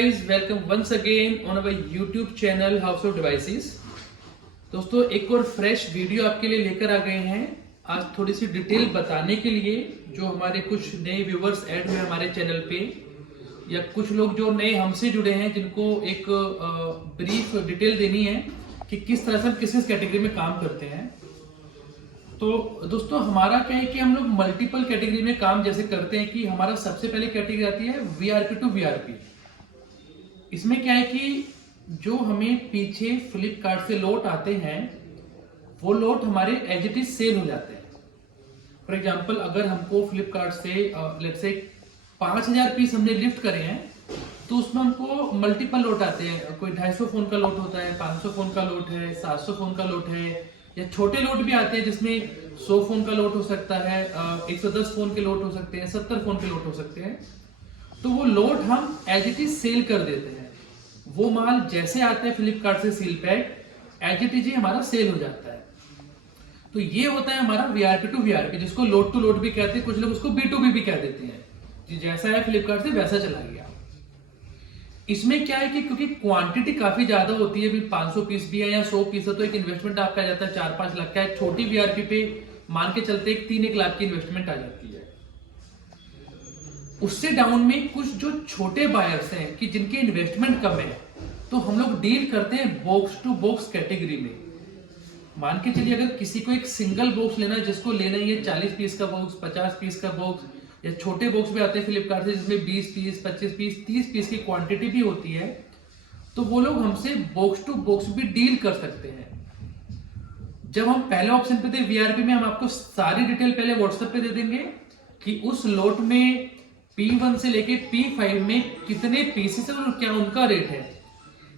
guys, welcome once again on our YouTube channel House of Devices। दोस्तों एक और fresh video आपके लिए लेकर आ गए हैं। आज थोड़ी सी डिटेल बताने के लिए जो हमारे कुछ नए व्यूवर्स ऐड हुए हमारे चैनल पे या कुछ लोग जो नए हमसे जुड़े हैं जिनको एक ब्रीफ डिटेल देनी है कि किस तरह से हम किस कैटेगरी में काम करते हैं। तो दोस्तों हमारा क्या है कि हम लोग मल्टीपल कैटेगरी में काम जैसे करते हैं कि हमारा सबसे पहले कैटेगरी आती है वीआरपी टू वीआरपी। इसमें क्या है कि जो हमें पीछे फ्लिपकार्ट से लोट आते हैं वो लोट हमारे एज इट इज सेल हो जाते हैं। फॉर एग्जांपल अगर हमको फ्लिपकार्ट से लेट्स से 5000 पीस हमने लिफ्ट करे हैं तो उसमें हमको मल्टीपल लोट आते हैं। कोई 250 फोन का लोट होता है, 500 फोन का लोट है, 700 फोन का लोट है, या छोटे लोट भी आते हैं जिसमें 100 फोन का लोट हो सकता है, 110 फोन के लोट हो सकते हैं, 70 फोन के लोट हो सकते हैं। तो वो लोट हम एज इट इज सेल कर देते हैं। वो माल जैसे आता है फ्लिपकार्ट से seal pack as it is ही हमारा सेल हो जाता है। तो ये होता है हमारा वीआरपी टू वीआरपी, जिसको लोट टू लोट भी कहते हैं, कुछ लोग उसको B2B भी कह देते हैं कि जैसा है फ्लिपकार्ट से वैसा चला गया। इसमें क्या है कि क्योंकि क्वांटिटी काफी ज्यादा होती है, भी 500 पीस भी है या 100 पीस है तो एक इन्वेस्टमेंट आपका आ जाता है 4-5 लाख का। छोटी वीआरपी पे मान के चलते 3-1 लाख की इन्वेस्टमेंट आ जाती है। उससे डाउन में कुछ जो छोटे बायर्स हैं कि जिनके इन्वेस्टमेंट कम है तो हम लोग डील करते हैं बॉक्स टू बॉक्स कैटेगरी में। मान के चलिए अगर किसी को एक सिंगल बॉक्स लेना है, जिसको लेना है ये 40 पीस का बॉक्स, 50 पीस का बॉक्स, या छोटे बॉक्स भी आते हैं फ्लिपकार्ट से जिसमें 20 पीस, 25 पीस, 30 पीस की क्वांटिटी भी होती है, तो वो लोग हमसे बॉक्स टू बॉक्स भी डील कर सकते हैं। जब हम पहले ऑप्शन पे थे वीआरपी में, हम आपको सारी डिटेल पहले व्हाट्सएप पे दे देंगे कि उस लोट में P1 से लेके P5 में कितने पीसेस है और क्या उनका रेट है।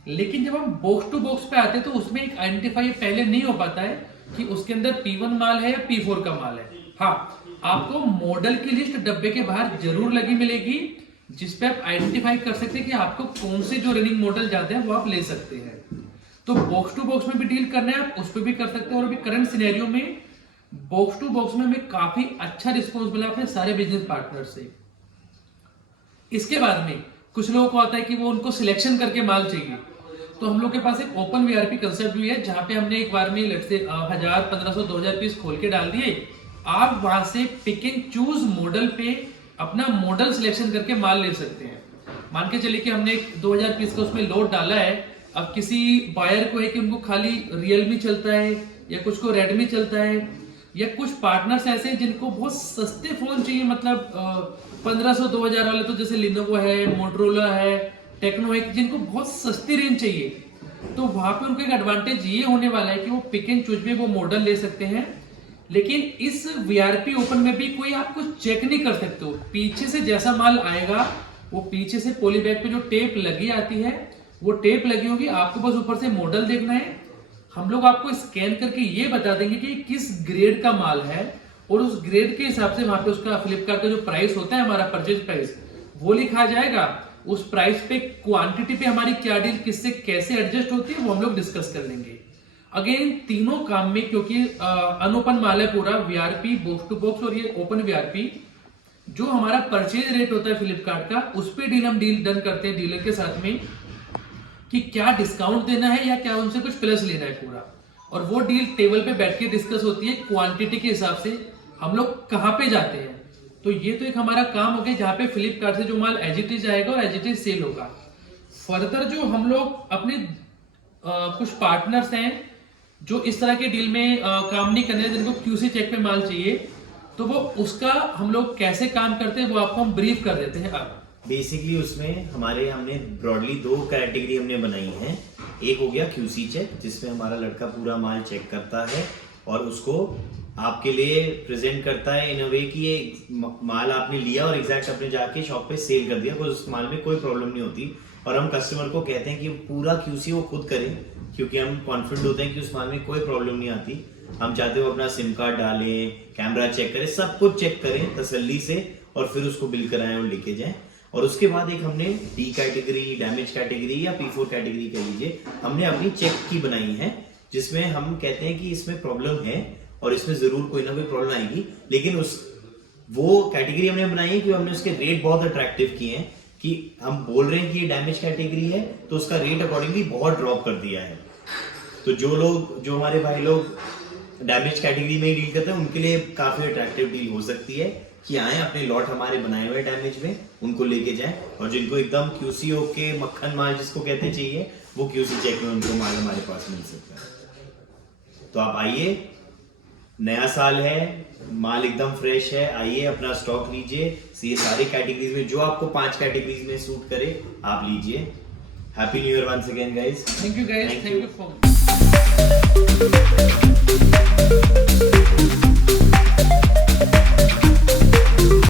लेकिन जब हम बॉक्स टू बॉक्स पे आते हैं तो उसमें एक आइडेंटिफाई पहले नहीं हो पाता है कि उसके अंदर P1 माल है या P4 का माल है। हाँ, आपको मॉडल की लिस्ट डब्बे के बाहर जरूर लगी मिलेगी जिसपे आप आइडेंटिफाई कर सकते हैं कि आपको कौन से जो रनिंग मॉडल जाते हैं वो आप ले सकते हैं। तो बॉक्स टू बॉक्स में भी डील करना है, आप उस पर भी कर सकते हैं। और अभी करंट सिनेरियो में बॉक्स टू बॉक्स में हमें काफी अच्छा रिस्पॉन्स मिला अपने सारे बिजनेस पार्टनर से। इसके बाद में कुछ लोगों को आता है कि वो उनको सिलेक्शन करके माल चाहिए, तो हम लोग के पास एक ओपन वीआरपी कंसेप्ट भी है जहां पे हमने एक बार में लेट्स से 1000, 1500, 2000 पीस खोल के डाल दिए। आप वहां से पिक एंड चूज मॉडल पे अपना मॉडल सिलेक्शन करके माल ले सकते हैं। मान के चलिए कि हमने 2000 पीस का उसमें लोड डाला है। अब किसी बायर को है कि उनको खाली रियलमी चलता है या कुछ को रेडमी चलता है, या कुछ पार्टनर्स ऐसे हैं जिनको बहुत सस्ते फोन चाहिए, मतलब 1500-2000 वाले, तो जैसे लिनोवो है, मोटरोला है, टेक्नो है, जिनको बहुत सस्ती रेंज चाहिए। तो वहां पे उनको एक एडवांटेज ये होने वाला है कि वो पिक एंड चूज में वो मॉडल ले सकते हैं। लेकिन इस वीआरपी ओपन में भी कोई आपको चेक नहीं कर सकते हो। पीछे से जैसा माल आएगा वो पीछे से पॉली बैग पे जो टेप लगी आती है वो टेप लगी होगी, आपको बस ऊपर से मॉडल देखना है। हम लोग आपको स्कैन करके ये बता देंगे कि किस ग्रेड का माल है और उस ग्रेड के हिसाब से वहां पे उसका फ्लिपकार्ट का जो प्राइस होता है, हमारा परचेज प्राइस, वो लिखा जाएगा। उस प्राइस पे क्वांटिटी पे हमारी क्या डील किससे कैसे एडजस्ट होती है वो हम लोग डिस्कस कर लेंगे। अगेन तीनों काम में क्योंकि अनओपन माल है पूरा, वीआरपी, बॉक्स टू बॉक्स और ये ओपन वीआरपी, जो हमारा परचेज रेट होता है फ्लिपकार्ट का उस पे हम डील डन करते हैं डीलर के साथ में कि क्या डिस्काउंट देना है या क्या उनसे कुछ प्लस लेना है पूरा। और वो डील टेबल पे बैठ के डिस्कस होती है क्वांटिटी के हिसाब से हम लोग कहां पे जाते हैं। तो ये तो एक हमारा काम हो गया जहां पे फ्लिपकार्ट से जो माल एज इट इज आएगा और एज इट इज सेल होगा। फर्दर जो हम लोग अपने कुछ पार्टनर्स हैं जो इस तरह के डील में काम नहीं करने, जिनको क्यूसी चेक पे माल चाहिए, तो वो उसका हम लोग कैसे काम करते हैं वो आपको हम ब्रीफ कर देते हैं। अब बेसिकली उसमें हमने ब्रॉडली 2 कैटेगरी हमने बनाई है। एक हो गया क्यूसी चेक, जिसमें हमारा लड़का पूरा माल चेक करता है और उसको आपके लिए प्रेजेंट करता है इन अ वे कि ये माल आपने लिया और एग्जैक्ट अपने जाके शॉप पे सेल कर दिया, उस माल में कोई प्रॉब्लम नहीं होती। और हम कस्टमर को कहते हैं कि पूरा क्यूसी वो खुद करें, क्योंकि हम कॉन्फिडेंट होते हैं कि उस माल में कोई प्रॉब्लम नहीं आती। हम चाहते हो अपना सिम कार्ड डालें, कैमरा चेक करें, सब कुछ चेक करें तसल्ली से और फिर उसको बिल कराएं और लेके जाएं। और उसके बाद एक हमने डी कैटेगरी, डैमेज कैटेगरी या P4 कैटेगरी कह लीजिए, हमने अपनी चेक की बनाई है, जिसमें हम कहते हैं कि इसमें प्रॉब्लम है और इसमें जरूर कोई ना कोई प्रॉब्लम आएगी। लेकिन वो कैटेगरी हमने बनाई है कि हमने उसके रेट बहुत अट्रैक्टिव किए हैं कि हम बोल रहे हैं कि ये डैमेज कैटेगरी है तो उसका रेट अकॉर्डिंगली बहुत ड्रॉप कर दिया है। तो जो हमारे भाई लोग डैमेज कैटेगरी में ही डील करते हैं उनके लिए काफी अट्रैक्टिव डील हो सकती है कि आए अपने लॉट हमारे बनाए हुए डैमेज में उनको लेके जाएं, और जिनको एकदम QC ओके मक्खन माल जिसको कहते चाहिए वो QC चेक में उनको माल हमारे पास मिल सकता है। तो आप आइए, नया साल है, माल एकदम फ्रेश है, आइए अपना स्टॉक लीजिए। ये सारी कैटेगरीज में जो आपको 5 कैटेगरीज में सूट करे आप लीजिए। Happy new year once again guys. Thank you guys, Thank thank you. You for